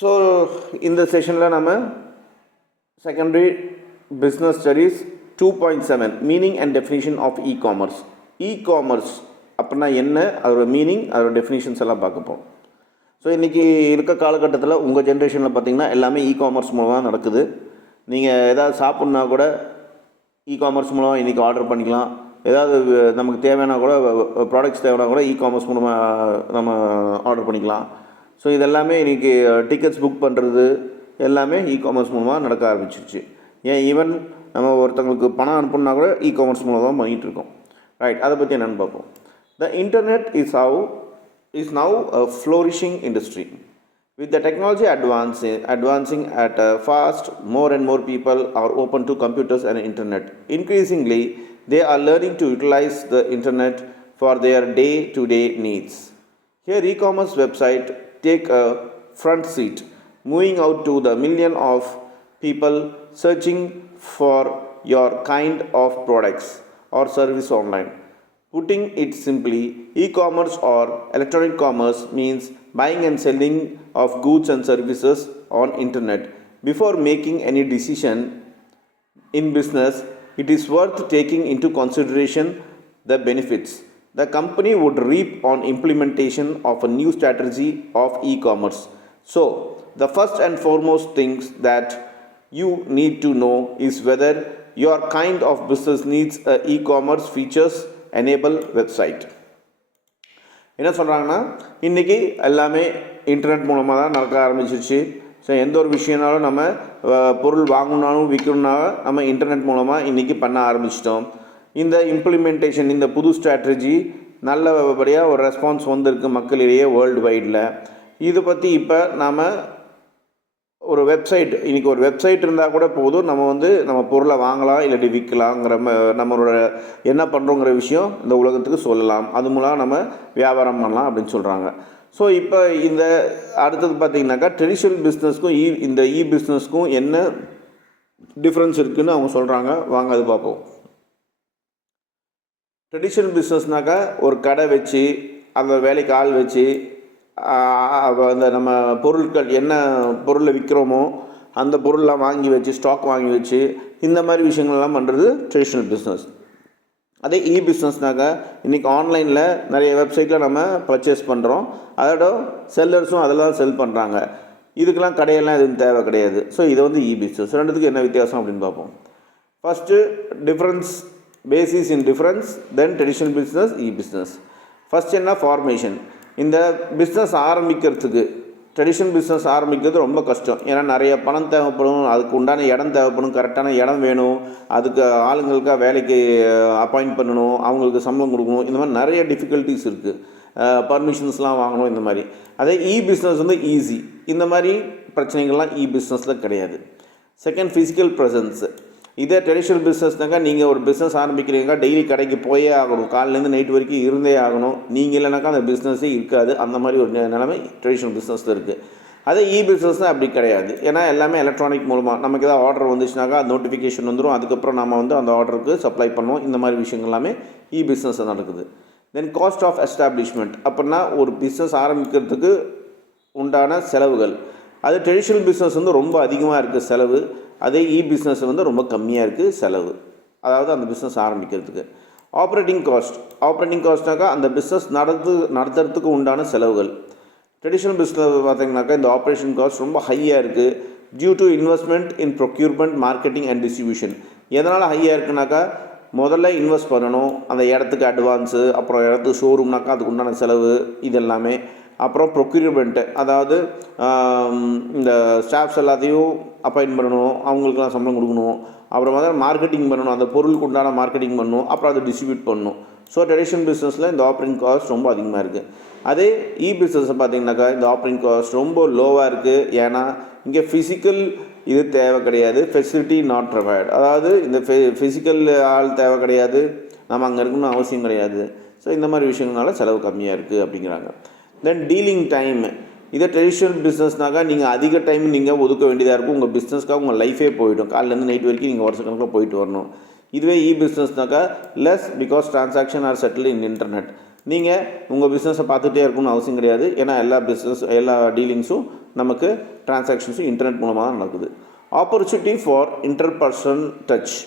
So இந்த செஷனில் நம்ம secondary business studies 2.7 meaning and definition of e-commerce அப்படின்னா என்ன, அதோட மீனிங், அதோட டெஃபினிஷன்ஸ் எல்லாம் பார்க்க போகிறோம். ஸோ இன்றைக்கி இருக்க காலகட்டத்தில் உங்கள் ஜென்ரேஷனில் பார்த்திங்கன்னா எல்லாமே இ-காமர்ஸ் மூலமாக நடக்குது. நீங்கள் எதாவது சாப்பிட்னா கூட இ-காமர்ஸ் மூலமாக இன்றைக்கி ஆர்டர் பண்ணிக்கலாம். ஏதாவது நமக்கு தேவையான கூட ப்ராடக்ட்ஸ் தேவைன்னா கூட இ-காமர்ஸ் மூலமாக நம்ம ஆர்டர் பண்ணிக்கலாம். ஸோ இதெல்லாமே இன்றைக்கி டிக்கெட்ஸ் புக் பண்ணுறது எல்லாமே இ-காமர்ஸ் மூலமாக நடக்க ஆரம்பிச்சிருச்சு. ஏன் ஈவன் நம்ம ஒருத்தங்களுக்கு பணம் அனுப்புனா கூட இ-காமர்ஸ் மூலம் தான் பண்ணிகிட்ருக்கோம். ரைட், அதை பற்றி என்னென்னு பார்ப்போம். The internet is now a flourishing industry. With the technology advancing at a fast, more and more people are open to computers and internet. Increasingly, they are learning to utilize the internet for their day-to-day needs. Here, e-commerce websites take a front seat, moving out to the million of people searching for your kind of products or service online. Putting it simply, e-commerce or electronic commerce means buying and selling of goods and services on internet. Before making any decision in business, it is worth taking into consideration the benefits the company would reap on implementation of a new strategy of e-commerce. So, the first and foremost things that you need to know is whether your kind of business needs a e-commerce features enable website. என்ன சொல்கிறாங்கன்னா, இன்றைக்கி எல்லாமே internet மூலமாக தான் நடக்க ஆரம்பிச்சிருச்சு. So எந்த ஒரு விஷயம்னாலும் நம்ம பொருள் வாங்கணுன்னாலும் விற்கணுன்னாலும் நம்ம இன்டர்நெட் மூலமாக இன்றைக்கி பண்ண ஆரம்பிச்சிட்டோம். இந்த இம்ப்ளிமெண்டேஷன், இந்த புது ஸ்ட்ராட்டஜி நல்லபடியாக ஒரு ரெஸ்பான்ஸ் வந்திருக்கு மக்களிடையே வேர்ல்டு வைடில். இது பற்றி இப்போ நாம் ஒரு வெப்சைட், இன்றைக்கி ஒரு வெப்சைட் இருந்தால் கூட போதும், நம்ம பொருளை வாங்கலாம் இல்லாட்டி விற்கலாங்கிற நம்மளோட என்ன பண்ணுறோங்கிற விஷயம் இந்த உலகத்துக்கு சொல்லலாம். அது மூலம் நம்ம வியாபாரம் பண்ணலாம் அப்படின்னு சொல்கிறாங்க. ஸோ இப்போ இந்த அடுத்தது பார்த்திங்கனாக்கா ட்ரெடிஷ்னல் பிஸ்னஸ்க்கும் இந்த பிஸ்னஸ்க்கும் என்ன டிஃப்ரென்ஸ் இருக்குதுன்னு அவங்க சொல்கிறாங்க. வாங்க அது பார்ப்போம். ட்ரெடிஷ்னல் பிஸ்னஸ்னாக்கா ஒரு கடை வச்சு அந்த வேலைக்கு ஆள் வச்சு அந்த நம்ம பொருட்கள் என்ன பொருளை விற்கிறோமோ அந்த பொருளெலாம் வாங்கி வச்சு ஸ்டாக் வாங்கி வச்சு இந்த மாதிரி விஷயங்கள்லாம் பண்ணுறது ட்ரெடிஷ்னல் பிஸ்னஸ். அதே பிஸ்னஸ்னாக்கா இன்றைக்கி ஆன்லைனில் நிறைய வெப்சைட்டில் நம்ம பர்ச்சேஸ் பண்ணுறோம், அதோட செல்லர்ஸும் அதெல்லாம் செல் பண்ணுறாங்க. இதுக்கெல்லாம் கடையெல்லாம் எதுவும் தேவை கிடையாது. ஸோ இது பிஸ்னஸ். ரெண்டுத்துக்கு என்ன வித்தியாசம் அப்படின்னு பார்ப்போம். ஃபஸ்ட்டு டிஃப்ரென்ஸ், பேசிஸ் இன் டிஃப்ரென்ஸ், தென் ட்ரெடிஷ்னல் பிஸ்னஸ், பிஸ்னஸ். ஃபஸ்ட் என்ன, ஃபார்மேஷன். இந்த பிஸ்னஸ் ஆரம்பிக்கிறதுக்கு, ட்ரெடிஷ்னல் பிஸ்னஸ் ஆரம்பிக்கிறது ரொம்ப கஷ்டம். ஏன்னா நிறைய பணம் தேவைப்படும், அதுக்கு உண்டான இடம் தேவைப்படும், கரெக்டான இடம் வேணும், அதுக்கு ஆளுங்களுக்காக வேலைக்கு அப்பாயிண்ட் பண்ணணும், அவங்களுக்கு சம்பளம் கொடுக்கணும், இந்த மாதிரி நிறைய டிஃபிகல்ட்டிஸ் இருக்குது. பர்மிஷன்ஸ்லாம் வாங்கணும் இந்த மாதிரி. அதே பிஸ்னஸ் ஈஸி. இந்த மாதிரி பிரச்சனைகள்லாம் பிஸ்னஸில் கிடையாது. Second, physical presence. இதே ட்ரெடிஷ்னல் பிஸ்னஸ்னாக்கா நீங்கள் ஒரு பிஸ்னஸ் ஆரம்பிக்கிறீங்க, டெய்லி கடைக்கு போயே ஆகணும், காலையிலேருந்து நைட் வரைக்கும் இருந்தே ஆகணும். நீங்கள் இல்லைனாக்கா அந்த பிஸ்னஸே இருக்காது. அந்த மாதிரி ஒரு நிலைமை ட்ரெடிஷ்னல் பிஸ்னஸில் இருக்குது. அதே பிஸ்னஸ்னால் அப்படி கிடையாது. ஏன்னா எல்லாமே எலக்ட்ரானிக் மூலமாக நமக்கு ஏதாவது ஆர்டர் வந்துச்சுனாக்கா அது நோட்டிஃபிகேஷன் வந்துடும், அதுக்கப்புறம் நம்ம அந்த ஆர்டருக்கு சப்ளை பண்ணுவோம். இந்த மாதிரி விஷயங்கள் எல்லாமே பிஸ்னஸ் நடக்குது. தென் காஸ்ட் ஆஃப் எஸ்டாப்ளிஷ்மெண்ட். அப்படின்னா ஒரு பிஸ்னஸ் ஆரம்பிக்கிறதுக்கு உண்டான செலவுகள். அது ட்ரெடிஷ்னல் பிஸ்னஸ் ரொம்ப அதிகமாக இருக்குது செலவு. அதே பிஸ்னஸ் ரொம்ப கம்மியாக இருக்குது செலவு, அதாவது அந்த பிஸ்னஸ் ஆரம்பிக்கிறதுக்கு. ஆப்ரேட்டிங் காஸ்ட்னாக்கா அந்த பிஸ்னஸ் நடத்துறதுக்கு உண்டான செலவுகள். ட்ரெடிஷ்னல் பிஸ்னஸ் பார்த்திங்கனாக்கா இந்த ஆப்ரேஷன் காஸ்ட் ரொம்ப ஹையாக இருக்குது. Due to investment in procurement, marketing and distribution. எதனால் ஹையாக இருக்குனாக்கா, முதல்ல இன்வெஸ்ட் பண்ணணும், அந்த இடத்துக்கு அட்வான்ஸு, அப்புறம் இடத்துக்கு ஷோரூம்னாக்கா அதுக்கு உண்டான செலவு, இது எல்லாமே. அப்புறம் ப்ரொக்யூர்மெண்ட்டு, அதாவது இந்த ஸ்டாஃப்ஸ் எல்லாத்தையும் அப்பாயிண்ட் பண்ணணும், அவங்களுக்குலாம் சம்பளம் கொடுக்கணும். அப்புறம் மார்க்கெட்டிங் பண்ணணும், அந்த பொருளுக்கு உண்டான மார்க்கெட்டிங் பண்ணணும், அப்புறம் அதை டிஸ்ட்ரிபியூட் பண்ணணும். ஸோ ட்ரெடிஷ்னல் பிஸ்னஸில் இந்த ஆப்ரேட்டிங் காஸ்ட் ரொம்ப அதிகமாக இருக்குது. அதே பிஸ்னஸை பார்த்திங்கனாக்கா இந்த ஆப்ரேட்டிங் காஸ்ட் ரொம்ப லோவாக இருக்குது. ஏன்னா இங்கே ஃபிசிக்கல் இது தேவை கிடையாது, ஃபெசிலிட்டி நாட் ரிக்வயர்ட். அதாவது இந்த ஃபிசிக்கல் ஆள் தேவை கிடையாது, நம்ம அங்கே இருக்கணும்னு அவசியம் கிடையாது. ஸோ இந்த மாதிரி விஷயங்களால செலவு கம்மியாக இருக்குது அப்படிங்கிறாங்க. தென் டீலிங் டைம். இதே ட்ரெடிஷ்னல் பிஸ்னஸ்னாக்கா நீங்கள் அதிக டைம் நீங்கள் ஒதுக்க வேண்டியதாக இருக்கும். உங்கள் பிஸ்னஸ்க்காக உங்கள் லைஃபே போய்டும், காலையிலேருந்து நைட் வரைக்கும் நீங்கள் வருஷக்கணக்கில் போயிட்டு வரணும். இதுவே பிஸ்னஸ்னாக்கா less, because transaction are settle in internet. நீங்கள் உங்கள் பிஸ்னஸை பார்த்துட்டே இருக்கணும்னு அவசியம் கிடையாது. ஏன்னா எல்லா டீலிங்ஸும் நமக்கு டிரான்சாக்ஷன்ஸும் இன்டர்நெட் மூலமாக தான் நடக்குது. Opportunity for interperson touch.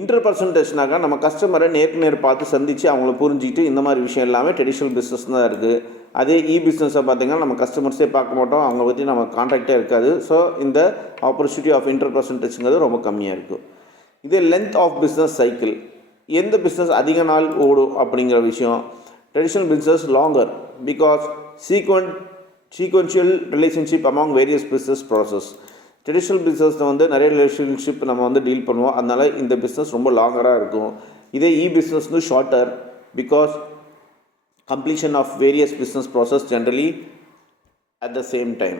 Interperson டச்னாக்கா நம்ம கஸ்டமரை நேருக்கு நேர் பார்த்து சந்தித்து அவங்கள புரிஞ்சிட்டு இந்த மாதிரி விஷயம் எல்லாமே ட்ரெடிஷ்னல் பிஸ்னஸ் தான் இருக்குது. அதே பிஸ்னஸை பார்த்திங்கன்னா நம்ம கஸ்டமர்ஸே பார்க்க மாட்டோம், அவங்க பற்றி நம்ம கான்டாக்டே இருக்காது. ஸோ இந்த ஆப்பர்ச்சுனிட்டி ஆஃப் இன்டர்பர்சன் டச்சுங்கிறது ரொம்ப கம்மியாக இருக்கும். இதே லென்த் ஆஃப் பிஸ்னஸ் சைக்கிள், எந்த பிஸ்னஸ் அதிக நாள் ஓடும் அப்படிங்கிற விஷயம். Traditional business longer because sequential relationship among various business process. Traditional பிஸ்னஸில் வந்து நிறைய ரிலேஷன்ஷிப் நம்ம வந்து டீல் பண்ணுவோம், அதனால் இந்த பிஸ்னஸ் ரொம்ப லாங்கராக இருக்கும். இதே பிஸ்னஸ் வந்து shorter because completion of various business process generally at the same time.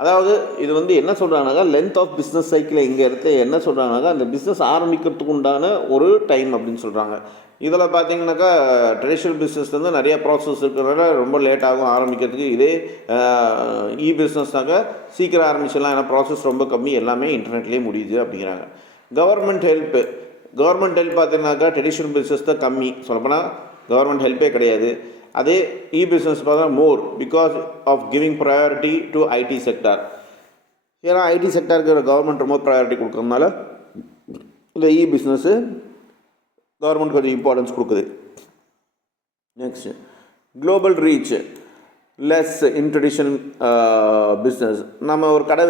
அதாவது இது வந்து என்ன சொல்கிறாங்கனாக்கா லென்த் ஆஃப் பிஸ்னஸ் சைக்கிள் இங்கே இருக்க என்ன சொல்கிறாங்கனாக்கா அந்த பிஸ்னஸ் ஆரம்பிக்கிறதுக்கு உண்டான ஒரு டைம் அப்படின்னு சொல்கிறாங்க. இதில் பார்த்தீங்கன்னாக்கா ட்ரெடிஷ்னல் பிஸ்னஸ் வந்து நிறைய ப்ராசஸ் இருக்கிறனால ரொம்ப லேட் ஆகும் ஆரம்பிக்கிறதுக்கு. இதே பிஸ்னஸ்னாக்கா சீக்கிரம் ஆரம்பிச்சிடலாம், ஏன்னா ப்ராசஸ் ரொம்ப கம்மி, எல்லாமே இன்டர்நெட்லேயே முடியுது அப்படிங்கிறாங்க. கவர்மெண்ட் ஹெல்ப் பார்த்தீங்கன்னாக்கா ட்ரெடிஷ்னல் பிஸ்னஸ் தான் கம்மி, சொல்லப்போனால் கவர்மெண்ட் ஹெல்ப்பே கிடையாது. அதே பிஸ்னஸ் பார்த்தா more because of giving priority to IT sector. ஏன்னா ஐடி செக்டாருக்கு கவர்மெண்ட் ரொம்ப ப்ரையாரிட்டி கொடுக்கறதுனால இந்த பிஸ்னஸ்ஸு கவர்மெண்ட் கொஞ்சம் இம்பார்ட்டன்ஸ் கொடுக்குது. Next global reach less in traditional business. நம்ம ஒரு கடை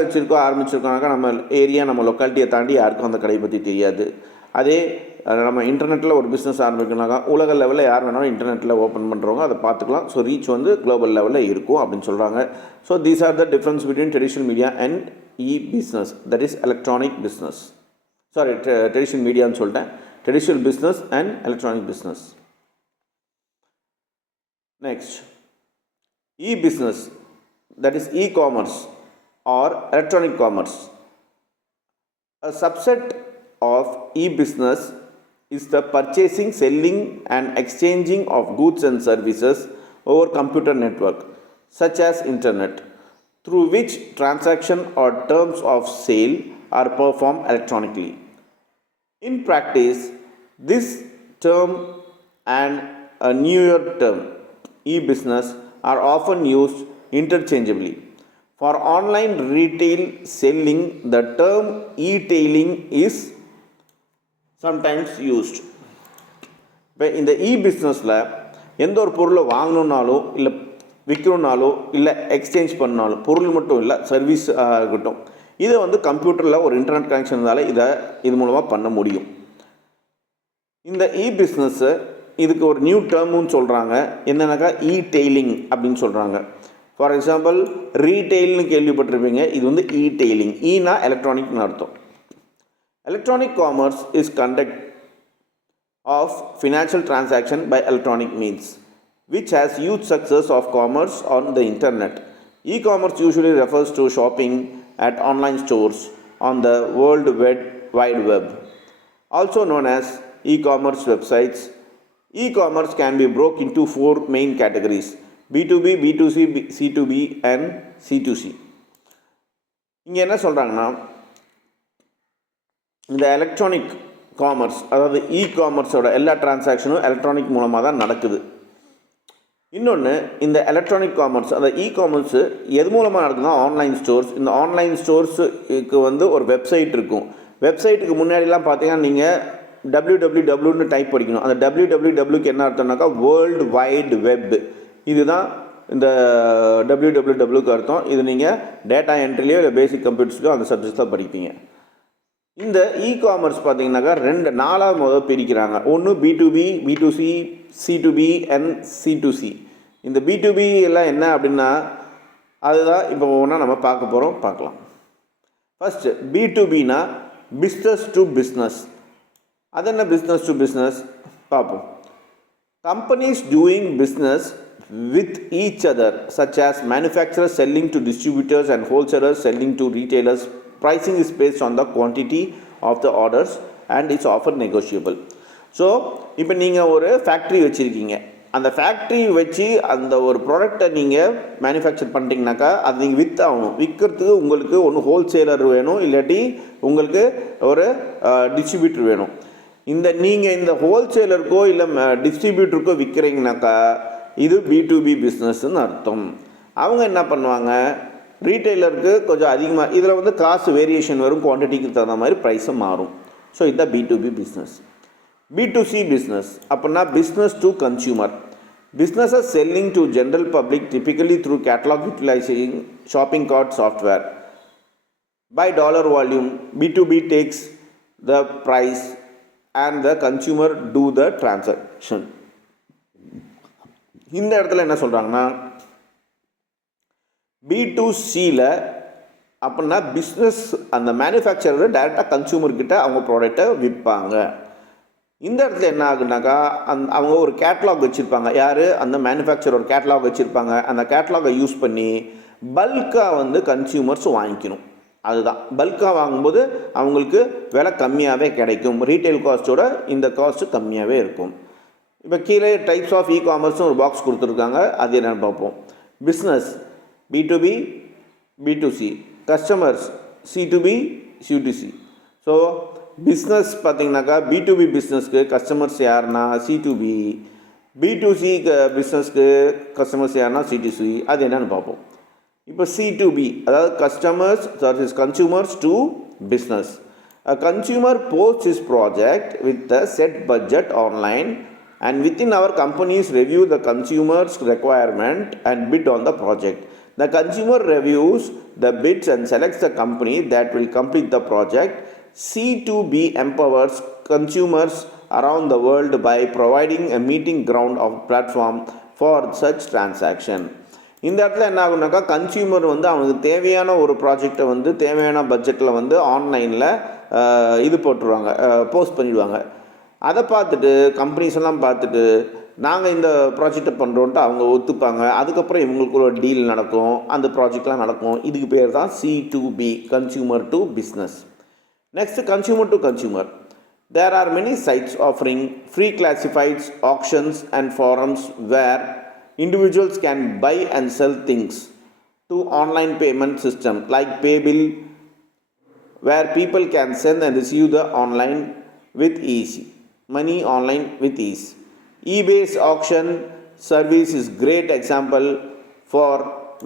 ஆரம்பிச்சிருக்கோம்னாக்கா நம்ம ஏரியா நம்ம லொக்காலிட்டியை தாண்டி யாருக்கும் அந்த கடையை பற்றி தெரியாது. அதே நம்ம இன்டர்நெட்டில் ஒரு பிஸ்னஸ் ஆரம்பிக்கணும்னாக்கா உலக லெவலில் யார் வேணாலும் இன்டர்நெட்டில் ஓப்பன் பண்ணுறவங்க அதை பார்த்துக்கலாம். ஸோ ரீச் வந்து குளோபல் லெவலில் இருக்கும் அப்படின்னு சொல்கிறாங்க. So these are the difference between traditional media and business, that is electronic business. Sorry, traditional மீடியான்னு சொல்லிட்டேன். Traditional business and electronic business. Next business, that is commerce or electronic commerce. A subset of e-business is the purchasing, selling and exchanging of goods and services over computer network such as internet, through which transaction or terms of sale are performed electronically. In practice, this term and a newer term e-business are often used interchangeably. For online retail selling, the term e-tailing is sometimes used. இப்போ இந்த பிஸ்னஸில் எந்த ஒரு பொருளை வாங்கணுன்னாலோ இல்லை விற்கணுன்னாலோ இல்லை exchange பண்ணாலும், பொருள் மட்டும் இல்லை சர்வீஸ் இருக்கட்டும், இதை வந்து கம்ப்யூட்டரில் ஒரு இன்டர்நெட் கனெக்ஷன் இருந்தாலே இது மூலமாக பண்ண முடியும். இந்த பிஸ்னஸ்ஸு இதுக்கு ஒரு நியூ டேர்முன்னு சொல்கிறாங்க, என்னன்னாக்கா டெய்லிங் அப்படின்னு சொல்கிறாங்க. ஃபார் எக்ஸாம்பிள் ரீட்டெயில்னு கேள்விப்பட்டிருப்பீங்க, இது வந்து டெய்லிங். ஈனா எலக்ட்ரானிக்னு அர்த்தம். Electronic commerce is conduct of financial transaction by electronic means which has huge success of commerce on the internet. E-commerce usually refers to shopping at online stores on the World Wide Web, also known as e-commerce websites. E-commerce can be broken into 4 main categories: B2B, B2C, C2B and C2C. இங்கே என்ன சொல்கிறாங்கன்னா, இந்த electronic commerce, அதாவது காமர்ஸோட எல்லா டிரான்சாக்ஷனும் electronic மூலமாக தான் நடக்குது. இன்னொன்று, இந்த எலக்ட்ரானிக் காமர்ஸ், அந்த காமர்ஸு எது மூலமாக நடக்குதுன்னா ஆன்லைன் ஸ்டோர்ஸ். இந்த ஆன்லைன் ஸ்டோர்ஸுக்கு வந்து ஒரு வெப்சைட் இருக்கும். வெப்சைட்டுக்கு முன்னாடிலாம் பார்த்தீங்கன்னா நீங்கள் www டைப் படிக்கணும். அந்த wwwக்கு என்ன அர்த்தம்னாக்கா வேர்ல்டு வைடு வெப். இதுதான் இந்த wwwக்கு அர்த்தம். இது நீங்கள் டேட்டா என்ட்ரிலையோ இல்லை பேசிக் கம்ப்யூட்டர்ஸ்லையோ அந்த சப்ஜெக்ட்ஸ் தான் படிப்பீங்க. இந்த காமர்ஸ் பார்த்தீங்கன்னாக்கா 4 பிரிக்கிறாங்க. ஒன்று B2B, B2C, C2B and C2C. இந்த B2B எல்லாம் என்ன அப்படின்னா அதுதான் இப்போ ஒன்றா நம்ம பார்க்கலாம். ஃபஸ்ட்டு B2Bனா பிஸ்னஸ் டு பிஸ்னஸ். அது என்ன பிஸ்னஸ் டு பிஸ்னஸ் பார்ப்போம். Companies doing business with each other, such as manufacturers selling to distributors and wholesalers selling to retailers. Pricing is based on the quantity of the orders and it's often negotiable. So இப்போ நீங்கள் ஒரு factory வச்சுருக்கீங்க, அந்த factory வச்சு அந்த ஒரு ப்ராடக்டை நீங்கள் மேனுஃபேக்சர் பண்ணிட்டீங்கனாக்கா அது நீங்கள் விற்றாகணும். விற்கிறதுக்கு உங்களுக்கு ஒன்று ஹோல்சேலர் வேணும், இல்லாட்டி உங்களுக்கு ஒரு டிஸ்ட்ரிபியூட்டர் வேணும். இந்த நீங்கள் இந்த ஹோல்சேலருக்கோ இல்லை டிஸ்ட்ரிபியூட்டருக்கோ விற்கிறீங்கனாக்கா இது B2B பிஸ்னஸ்ன்னு அர்த்தம். அவங்க என்ன பண்ணுவாங்க, ரீட்டைலருக்கு கொஞ்சம் அதிகமாக இதில் வந்து காசு வேரியேஷன் வரும், குவான்டிட்டிக்கு தகுந்த மாதிரி ப்ரைஸும் மாறும். ஸோ இதுதான் B2B பிஸ்னஸ். B2C பிஸ்னஸ் அப்படின்னா business to consumer. Businesses selling to general public typically through catalog utilizing shopping cart software. By dollar volume, B2B takes the price and the consumer do the transaction. இந்த இடத்துல என்ன சொல்கிறாங்கன்னா B2Cல அப்படின்னா business அந்த manufacturer டைரெக்டாக கன்சியூமர்கிட்ட அவங்க ப்ராடக்டை விற்பாங்க. இந்த இடத்துல என்ன ஆகுனாக்கா அவங்க ஒரு கேட்லாக் வச்சுருப்பாங்க. யார், அந்த மேனுஃபேக்சர் ஒரு கேட்லாக் வச்சுருப்பாங்க. அந்த கேட்லாகை யூஸ் பண்ணி பல்காக வந்து கன்சியூமர்ஸ் வாங்கிக்கணும். அதுதான் பல்காக வாங்கும்போது அவங்களுக்கு விலை கம்மியாகவே கிடைக்கும். ரீட்டைல் காஸ்ட்டோட இந்த காஸ்ட்டு கம்மியாகவே இருக்கும். இப்போ கீழே டைப்ஸ் ஆஃப் காமர்ஸ்னு ஒரு பாக்ஸ் கொடுத்துருக்காங்க, அது என்னென்னு பார்ப்போம். Business B2B B2C, customers C2B C2C. So business பார்த்திங்கனாக்கா B2B பிஸ்னஸ்க்கு கஸ்டமர்ஸ் யாருன்னா C2B, B2C பிஸ்னஸ்க்கு கஸ்டமர்ஸ் யாருன்னா C2C. அது என்னென்னு பார்ப்போம். இப்போ C2B அதாவது customers service consumers to business. A consumer posts his project with a set budget online and within our companies review the consumer's requirement and bid on the project. The consumer reviews the bids and selects the company that will complete the project. C2B empowers consumers around the world by providing a meeting ground of platform for such transaction. இந்த இடத்துல என்ன ஆகுனாக்கா consumer வந்து அவனுக்கு தேவையான ஒரு ப்ராஜெக்டை வந்து தேவையான பட்ஜெட்டில் வந்து ஆன்லைனில் இது போட்டுருவாங்க, போஸ்ட் பண்ணிவிடுவாங்க. அதை பார்த்துட்டு கம்பெனிஸ் எல்லாம் பார்த்துட்டு நாங்கள் இந்த ப்ராஜெக்டை பண்ணுறோன்ட்டு அவங்க ஒத்துப்பாங்க. அதுக்கப்புறம் இவங்களுக்கு ஒரு டீல் நடக்கும், அந்த ப்ராஜெக்ட்லாம் நடக்கும். இதுக்கு பேர் தான் C2B, consumer to business. Next, consumer to consumer. There are many sites offering free classifieds, auctions and forums where individuals can buy and sell things to online payment system like Paybill, where people can send and receive the online with ease. Money online with ease. eBay's auction service is great example for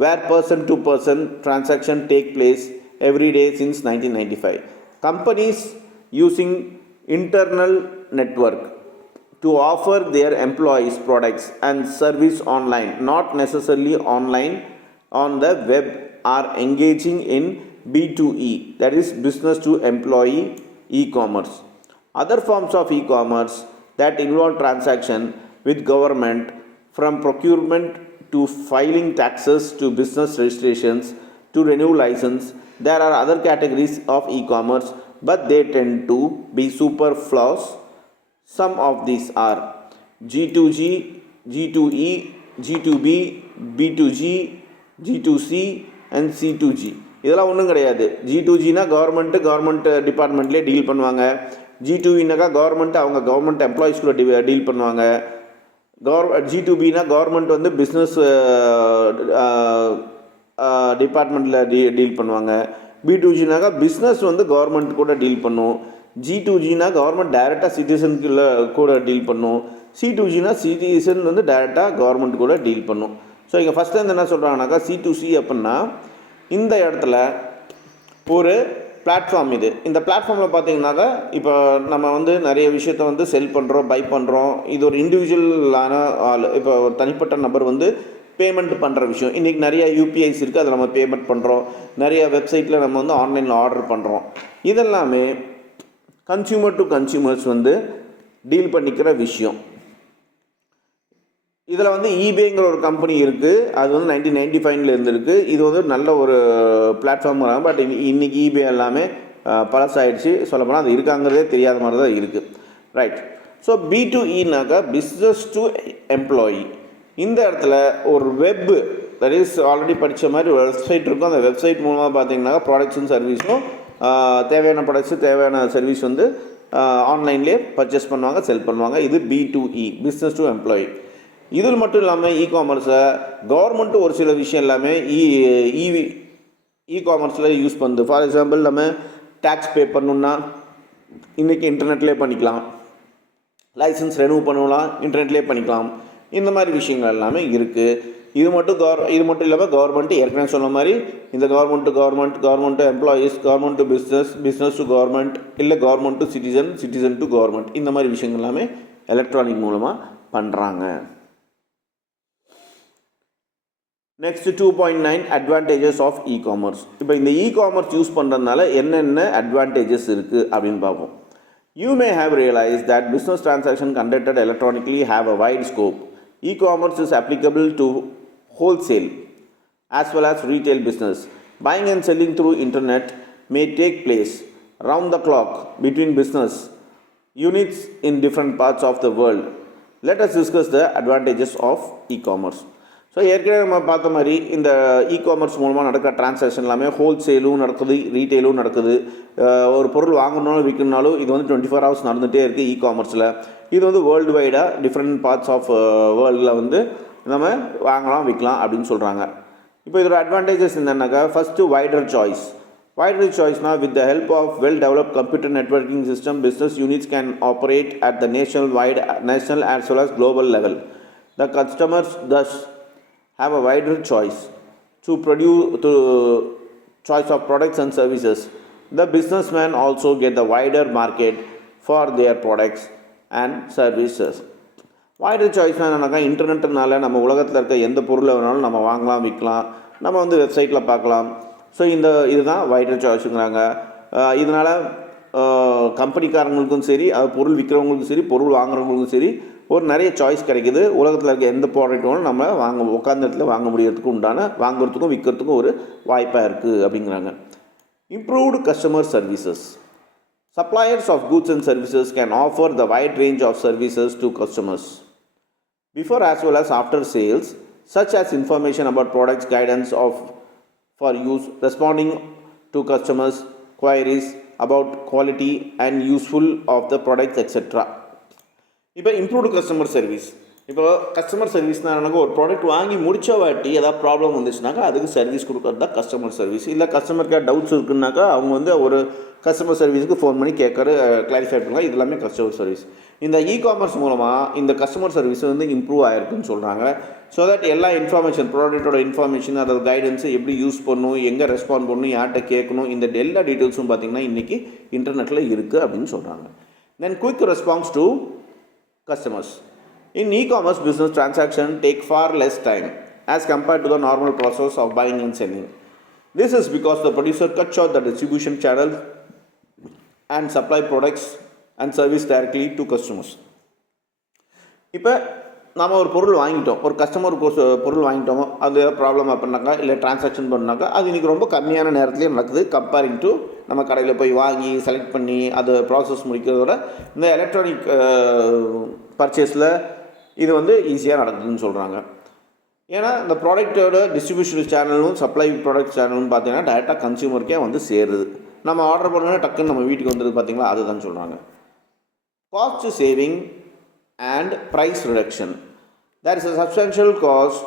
where person to person transaction take place every day since 1995. Companies using internal network to offer their employees products and service online, not necessarily online on the web, are engaging in B2E, that is business to employee e-commerce. Other forms of e-commerce that involve transaction with government, from procurement to filing taxes to business registrations to renew license. There are other categories of e-commerce, but they tend to be superfluous. Some of these are G2G, G2E, G2B, B2G, G2C and C2G. இதெல்லாம் ஒன்றும் கிடையாது. G2Gனா government டிபார்ட்மெண்ட்லேயே deal பண்ணுவாங்க. G2Eனாக்கா government employees கூட deal பண்ணுவாங்க. G2Bனா government வந்து business டிபார்ட்மெண்ட்டில் deal பண்ணுவாங்க. B2Gனாக்கா business வந்து கவர்மெண்ட் கூட டீல் பண்ணும். G2Gனா கவர்மெண்ட் டைரெக்டாக சிட்டிசனுக்குள்ள கூட டீல் பண்ணும். C2Gனா சிட்டிசன் வந்து டைரெக்டாக கவர்மெண்ட் கூட டீல் பண்ணும். ஸோ இங்கே ஃபஸ்ட்டு வந்து என்ன சொல்கிறாங்கனாக்கா C2C அப்படின்னா இந்த இடத்துல ஒரு பிளாட்ஃபார்ம் இது. இந்த பிளாட்ஃபார்மில் பார்த்தீங்கன்னாக்கா இப்போ நம்ம வந்து நிறைய விஷயத்த வந்து செல் பண்ணுறோம், பை பண்ணுறோம். இது ஒரு இண்டிவிஜுவலான ஆள், இப்போ ஒரு தனிப்பட்ட நபர் வந்து பேமெண்ட் பண்ணுற விஷயம். இன்றைக்கி நிறையா UPIs இருக்குது, அதில் நம்ம பேமெண்ட் பண்ணுறோம். நிறையா வெப்சைட்டில் நம்ம வந்து ஆன்லைனில் ஆர்டர் பண்ணுறோம். இதெல்லாமே கன்சியூமர் டு கன்சியூமர்ஸ் வந்து டீல் பண்ணிக்கிற விஷயம். இதில் வந்து eBayங்கிற ஒரு கம்பெனி இருக்குது. அது வந்து 1995 இருந்துருக்கு. இது வந்து நல்ல ஒரு பிளாட்ஃபார்ம். பட் இன்றைக்கி eBay எல்லாமே பழசாயிடுச்சு. சொல்லப்போனால் அது இருக்காங்கிறதே தெரியாத மாதிரி தான் இருக்குது. ரைட். ஸோ B2Eனாக்கா பிஸ்னஸ் டு எம்ப்ளாயி. இந்த இடத்துல ஒரு வெப்பு, தட் இஸ் ஆல்ரெடி படித்த மாதிரி ஒரு வெப்சைட் இருக்கும். அந்த வெப்சைட் மூலமாக பார்த்தீங்கன்னா ப்ராடக்ட்ஸும் சர்வீஸும் தேவையான ப்ராடக்ட்ஸு தேவையான சர்வீஸ் வந்து ஆன்லைன்லேயே பர்ச்சேஸ் பண்ணுவாங்க, செல் பண்ணுவாங்க. இது B2E, பிஸ்னஸ் டு எம்ப்ளாயி. இதில் மட்டும் இல்லாமல் இ-காமர்ஸை கவர்மெண்ட்டு ஒரு சில விஷயம் எல்லாமே இ-காமர்ஸில் யூஸ் பண்ணுது. ஃபார் எக்ஸாம்பிள் நம்ம டேக்ஸ் பே பண்ணணுன்னா இன்றைக்கி இன்டர்நெட்லேயே பண்ணிக்கலாம். லைசன்ஸ் ரெனியூ பண்ணலாம், இன்டர்நெட்லேயே பண்ணிக்கலாம். இந்த மாதிரி விஷயங்கள் எல்லாமே இருக்குது. இது மட்டும் இல்லாமல் கவர்மெண்ட் ஏற்கனவே சொன்ன மாதிரி இந்த government to government, government to employees, government to business, business to government, இல்லை government to citizen, citizen to government, இந்த மாதிரி விஷயங்கள் எல்லாமே எலக்ட்ரானிக் மூலமாக பண்ணுறாங்க. Next 2.9 advantages of e-commerce. இப்போ இந்த இ-காமர்ஸ் யூஸ் பண்ணுறதுனால என்னென்ன அட்வான்டேஜஸ் இருக்குது அப்படின்னு பார்ப்போம். You may have realized that business transactions conducted electronically have a wide scope. E-commerce is applicable to wholesale as well as retail business. Buying and selling through internet may take place round the clock between business units in different parts of the world. Let us discuss the advantages of e-commerce. So ஏற்கனவே நம்ம பார்த்த மாதிரி இந்த e-commerce மூலமாக நடக்கிற transaction எல்லாமே ஹோல்சேலும் நடக்குது, ரீட்டெயிலும் நடக்குது. ஒரு பொருள் வாங்கணுனாலும் விற்கணுனாலும் இது வந்து 24 hours நடந்துகிட்டே இருக்குது இ-காமர்ஸில். இது வந்து வேர்ல்டு வைடாக டிஃப்ரெண்ட் பார்ட்ஸ் ஆஃப் வேர்ல்டில் வந்து நம்ம வாங்கலாம் விற்கலாம் அப்படின்னு சொல்கிறாங்க. இப்போ இதோட அட்வான்டேஜஸ் என்னன்னாக்கா, ஃபஸ்ட்டு வைடர் சாய்ஸ். வைடர் சாய்ஸ்னால் with the help of well developed computer networking system, business units can operate at the national as well as global level. The customers thus have a wider choice to choice of products and services. The businessmen also get the wider market for their products and services. Wider choice என்னன்னாக்கா, இன்டர்நெட்னால நம்ம உலகத்தில் இருக்க எந்த பொருளை வேணாலும் நம்ம வாங்கலாம் விற்கலாம், நம்ம வந்து வெப்சைட்டில் பார்க்கலாம். ஸோ இதுதான் வைடர் சாய்ஸுங்கிறாங்க. இதனால் கம்பெனிக்காரங்களுக்கும் சரி, அது பொருள் விற்கிறவங்களுக்கும் சரி, பொருள் வாங்குறவங்களுக்கும் சரி ஒரு நிறைய சாய்ஸ் கிடைக்குது. உலகத்தில் இருக்க எந்த ப்ராடக்ட் வேணும் நம்ம உட்கார்ந்த இடத்துல வாங்க முடியறதுக்கு வாங்குறதுக்கும் விற்கிறதுக்கும் ஒரு வாய்ப்பாக இருக்குது அப்படிங்கிறாங்க. Improved customer services. Suppliers of goods and services can offer the wide range of services to customers before as well as after sales, such as information about products, guidance for use, responding to customers' queries about quality and useful of the products, etc. இப்போ improved customer service. இப்போ customer சர்வீஸ்னால் ஒரு product வாங்கி முடித்த வாட்டி ஏதாவது problem வந்துச்சுனாக்கா அதுக்கு service கொடுக்குறது தான் கஸ்டமர் சர்வீஸ். இல்லை கஸ்டமருக்கு டவுட்ஸ் இருக்குன்னாக்கா அவங்க வந்து ஒரு கஸ்டமர் சர்வீஸுக்கு ஃபோன் பண்ணி கிளாரிஃபை பண்ணுவாங்க. இது எல்லாமே கஸ்டமர் சர்வீஸ். இந்த இ-காமர்ஸ் மூலமாக இந்த கஸ்டமர் சர்வீஸ் வந்து இம்ப்ரூவ் ஆகிருக்குன்னு சொல்கிறாங்க. ஸோ தட் எல்லா இன்ஃபர்மேஷன், ப்ராடக்ட்டோட இன்ஃபர்மேஷன், அதோட கைடன்ஸு எப்படி யூஸ் பண்ணணும், எங்கே ரெஸ்பாண்ட் பண்ணணும், யார்கிட்ட கேட்கணும், இந்த எல்லா டீட்டெயில்ஸும் பார்த்திங்கன்னா இன்றைக்கி இன்டர்நெட்டில் இருக்குது அப்படின்னு சொல்கிறாங்க. Then quick response to customers. In e-commerce, business transactions take far less time as compared to the normal process of buying and selling. This is because the producer cuts short the distribution channel and supply products and service directly to customers. இப்போ நம்ம ஒரு பொருள் வாங்கிட்டோம், ஒரு customer பொருள் வாங்கிட்டோமோ, அது problem அப்படின்னாக்கா இல்லை டிரான்சாக்ஷன் பண்ணாக்கா அது இன்றைக்கி ரொம்ப கம்மியான நேரத்துலேயே நடக்குது கம்பேரிங் டு நம்ம கடையில் போய் வாங்கி செலக்ட் பண்ணி அதை ப்ராசஸ் முடிக்கிறதோட இந்த எலக்ட்ரானிக் பர்ச்சேஸில் இது வந்து ஈஸியாக நடக்குதுன்னு சொல்கிறாங்க. ஏன்னா இந்த ப்ராடக்டோட டிஸ்ட்ரிபியூஷன் சேனலும் சப்ளை ப்ராடக்ட் சேனலும் பார்த்தீங்கன்னா டைரெக்டாக கன்சியூமருக்கே வந்து சேருது. நம்ம ஆர்டர் பண்ணோன்னா டக்குன்னு நம்ம வீட்டுக்கு வந்துடுது பார்த்தீங்களா, அதுதான் சொல்கிறாங்க. Cost saving and price reduction. There is a substantial cost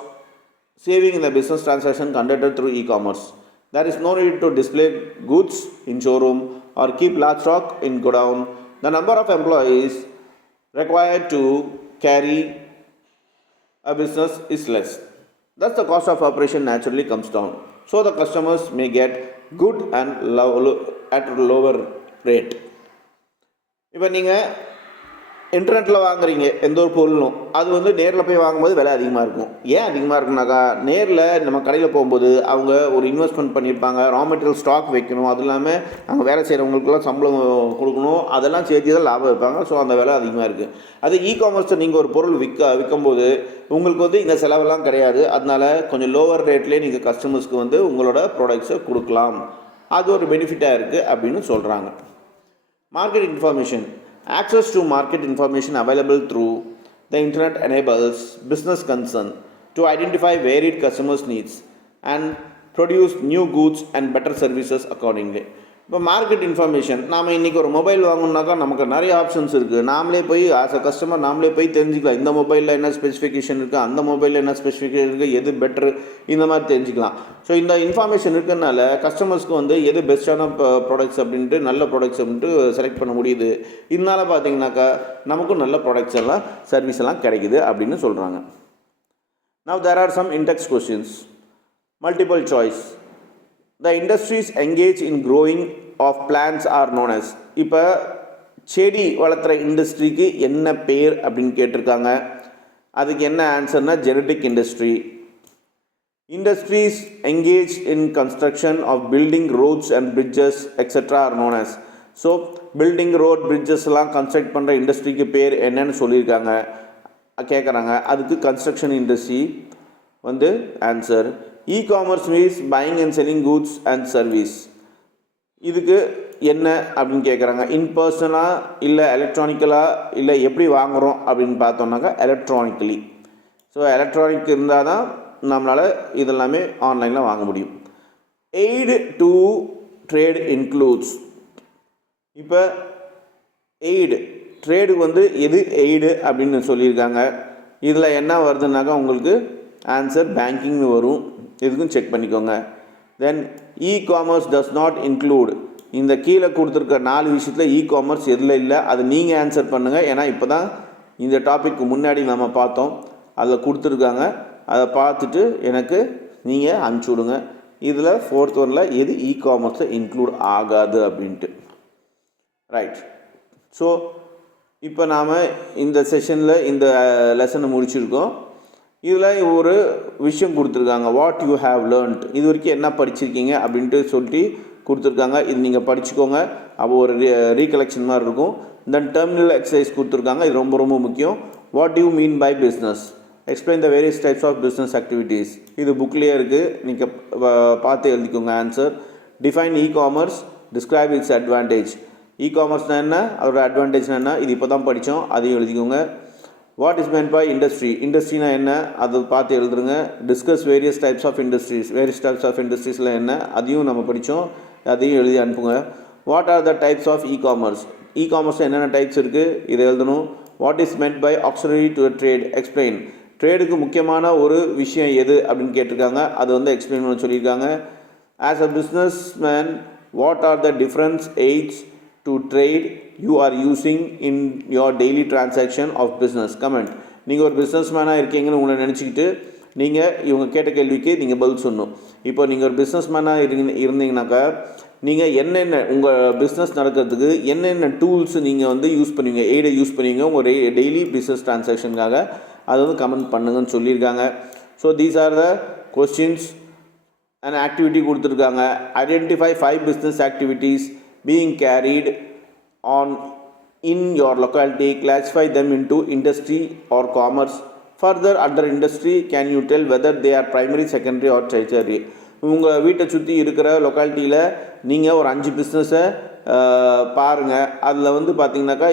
saving in the business transaction conducted through e-commerce. There is no need to display goods in showroom or keep large stock in godown. The number of employees required to carry a business is less. Thus the cost of operation naturally comes down. So the customers may get good and at lower rate. இப்போ நீங்கள் இன்டர்நெட்டில் வாங்குறீங்க எந்த ஒரு பொருளும், அது வந்து நேரில் போய் வாங்கும்போது விலை அதிகமாக இருக்கும். ஏன் அதிகமாக இருக்குனாக்கா, நேரில் நம்ம கடையில் போகும்போது அவங்க ஒரு இன்வெஸ்ட்மெண்ட் பண்ணியிருப்பாங்க, ரா மெட்டீரியல் ஸ்டாக் வைக்கணும், அது இல்லாமல் அங்கே வேலை செய்கிறவங்களுக்குலாம் சம்பளம் கொடுக்கணும், அதெல்லாம் சேர்த்து தான் லாபம் வைப்பாங்க. ஸோ அந்த விலை அதிகமாக இருக்குது. அது இ-காமர்ஸை நீங்கள் ஒரு பொருள் விற்கும்போது உங்களுக்கு வந்து இந்த செலவெல்லாம் கிடையாது. அதனால் கொஞ்சம் லோவர் ரேட்லேயே நீங்கள் கஸ்டமர்ஸ்க்கு வந்து உங்களோட ப்ராடக்ட்ஸை கொடுக்கலாம். அது ஒரு பெனிஃபிட்டாக இருக்குது அப்படின்னு சொல்கிறாங்க. Market information. Access to market information available through the internet enables business concern to identify varied customers' needs and produce new goods and better services accordingly. இப்போ மார்க்கெட் இன்ஃபர்மேஷன், நாம் இன்றைக்கி ஒரு மொபைல் வாங்கணுன்னாக்கா நமக்கு நிறைய ஆப்ஷன்ஸ் இருக்குது. நாமளே போய் ஆஸ் அ கஸ்டமர் நாமளே போய் தெரிஞ்சுக்கலாம். இந்த மொபைலில் என்ன ஸ்பெசிஃபிகேஷன் இருக்குது, அந்த மொபைலில் என்ன ஸ்பெசிஃபிகேஷன் இருக்குது, எது பெட்ரு, இந்த மாதிரி தெரிஞ்சுக்கலாம். ஸோ இந்த இன்ஃபர்மேஷன் இருக்கிறதுனால கஸ்டமர்ஸ்க்கு வந்து எது பெஸ்ட்டான ப்ராடக்ட்ஸ் அப்படின்ட்டு, நல்ல ப்ராடக்ட்ஸ் அப்படின்ட்டு செலக்ட் பண்ண முடியுது. இதனால் பார்த்தீங்கன்னாக்கா நமக்கும் நல்ல ப்ராடக்ட்ஸ் எல்லாம் சர்வீஸ் எல்லாம் கிடைக்குது அப்படின்னு சொல்கிறாங்க. Now there are some in-text questions. Multiple choice. The industries engaged in growing of plants are known as. இப்போ செடி வளர்த்துற இண்டஸ்ட்ரிக்கு என்ன பேர் அப்படின்னு கேட்டிருக்காங்க. அதுக்கு என்ன ஆன்சர்னா genetic industry. Industries engaged in construction of building roads and bridges etc. are known as. So building road பிரிட்ஜஸ்லாம் கன்ஸ்ட்ரக்ட் பண்ணுற இண்டஸ்ட்ரிக்கு பேர் என்னன்னு சொல்லியிருக்காங்க கேட்குறாங்க. அதுக்கு கன்ஸ்ட்ரக்ஷன் இண்டஸ்ட்ரி வந்து answer. E-commerce means buying and selling goods and service. இதுக்கு என்ன அப்படின்னு கேட்குறாங்க. இன்பர்சனாக இல்லை எலக்ட்ரானிக்கலாக இல்லை எப்படி வாங்குகிறோம் அப்படின்னு பார்த்தோம்னாக்கா எலக்ட்ரானிக்கலி. ஸோ எலக்ட்ரானிக் இருந்தால் தான் நம்மளால் இதெல்லாமே ஆன்லைனில் வாங்க முடியும். Aid to trade includes. இப்போ எய்டு ட்ரேடுக்கு வந்து எது எய்டு அப்படின்னு சொல்லியிருக்காங்க. இதில் என்ன வருதுன்னாக்கா உங்களுக்கு ஆன்சர் பேங்கிங்னு வரும். இதுக்கும் செக் பண்ணிக்கோங்க. தென் இ-காமர்ஸ் டஸ் நாட் இன்க்ளூட். இந்த கீழே கொடுத்துருக்க 4 விஷயத்தில் இ-காமர்ஸ் எதில் இல்லை அது நீங்கள் ஆன்சர் பண்ணுங்கள். ஏன்னா இப்போ தான் இந்த டாபிக்கு முன்னாடி நம்ம பார்த்தோம், அதில் கொடுத்துருக்காங்க. அதை பார்த்துட்டு எனக்கு நீங்கள் அனுப்பிச்சி விடுங்க. இதில் 4th ஒன்றில் எது இ-காமர்ஸை இன்க்ளூட் ஆகாது அப்படின்ட்டு. ரைட். ஸோ இப்போ நாம் இந்த செஷனில் இந்த லெசனை முடிச்சிருக்கோம். இதில் ஒரு விஷயம் கொடுத்துருக்காங்க, வாட் யூ ஹேவ் லேர்ன்ட். இது வரைக்கும் என்ன படிச்சிருக்கீங்க அப்படின்ட்டு சொல்லிட்டு கொடுத்துருக்காங்க. இது நீங்கள் படிச்சுக்கோங்க. அப்போ ஒரு ரீகலெக்ஷன் மாதிரி இருக்கும். தென் டெர்மினல் எக்ஸசைஸ் கொடுத்துருக்காங்க. இது ரொம்ப ரொம்ப முக்கியம். What you mean by business, explain the various types of business activities. இது புக்லேயே இருக்குது, நீங்கள் பார்த்து எழுதிக்கோங்க answer. Define e-commerce, describe its advantage. இ-காமர்ஸ்னால் என்ன, அதோட அட்வான்டேஜ்னா என்ன, இது இப்போ தான் படித்தோம், அதையும் எழுதிக்கோங்க. What is meant by industry, இண்டஸ்ட்ரினா என்ன அதை பார்த்து எழுதுருங்க. Discuss various types of industries, various types of இண்டஸ்ட்ரீஸில் என்ன அதையும் நம்ம படித்தோம், அதையும் எழுதி அனுப்புங்க. What are the types of e-commerce, இ-காமர்ஸில் என்னென்ன டைப்ஸ் இருக்குது இதை எழுதணும். What is meant by auxiliary to a trade, explain. ட்ரேடுக்கு முக்கியமான ஒரு விஷயம் எது அப்படின்னு கேட்டிருக்காங்க, அது வந்து எக்ஸ்பிளைன் பண்ண சொல்லியிருக்காங்க. As a business man what are the difference AIDS to trade you are using in your daily transaction of business, comment. நீங்கள் ஒரு பிஸ்னஸ் மேனாக இருக்கீங்கன்னு உங்களை நினச்சிக்கிட்டு நீங்கள் இவங்க கேட்ட கேள்விக்கு நீங்கள் பதில் சொல்லணும். இப்போ நீங்கள் ஒரு பிஸ்னஸ் மேனாக இருந்தீங்கன்னாக்கா நீங்கள் என்னென்ன உங்கள் பிஸ்னஸ் நடக்கிறதுக்கு என்னென்ன டூல்ஸ் நீங்கள் வந்து யூஸ் பண்ணுவீங்க, எய்டை யூஸ் பண்ணுவீங்க உங்கள் டெய்லி பிஸ்னஸ் டிரான்சாக்ஷனுக்காக, அதை வந்து கமெண்ட் பண்ணுங்கன்னு சொல்லியிருக்காங்க. So these are the questions and activity கொடுத்துருக்காங்க. Identify 5 business activities being carried on in your locality, classify them into industry or commerce. Further, under industry, can you tell whether they are primary, secondary or tertiary? உங்கள் வீட்டை சுற்றி இருக்கிற லொக்காலிட்டியில் நீங்கள் ஒரு 5 பிஸ்னஸை பாருங்கள். அதில் வந்து பார்த்திங்கனாக்கா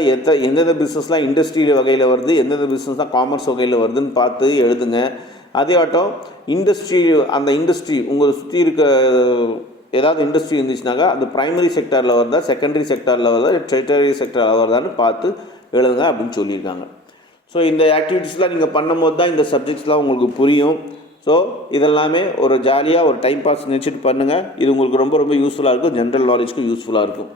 எந்தெந்த பிஸ்னஸ்லாம் இண்டஸ்ட்ரி வகையில் வருது, எந்தெந்த பிஸ்னஸ் தான் காமர்ஸ் வகையில் வருதுன்னு பார்த்து எழுதுங்க. அதே ஆட்டம் இண்டஸ்ட்ரி, அந்த இண்டஸ்ட்ரி உங்களை சுற்றி இருக்க ஏதாவது இண்டஸ்ட்ரி இருந்துச்சுனாக்கா அந்த ப்ரைமரி செக்டாரில் வருதா, செகண்டரி செக்டாரில் வருதா, டெரிட்டரி செக்டாரில் வருதான்னு பார்த்து எழுதுங்க அப்படின்னு சொல்லியிருக்காங்க. ஸோ இந்த ஆக்டிவிட்டீஸ்லாம் நீங்கள் பண்ணும்போது தான் இந்த சப்ஜெக்ட்ஸ்லாம் உங்களுக்கு புரியும். ஸோ இதெல்லாமே ஒரு ஜாலியாக ஒரு டைம் பாஸ் நினச்சிட்டு பண்ணுங்கள். இது உங்களுக்கு ரொம்ப ரொம்ப யூஸ்ஃபுல்லாக இருக்கும், ஜென்ரல் நாலேஜ்க்கு யூஸ்ஃபுல்லாக இருக்கும்.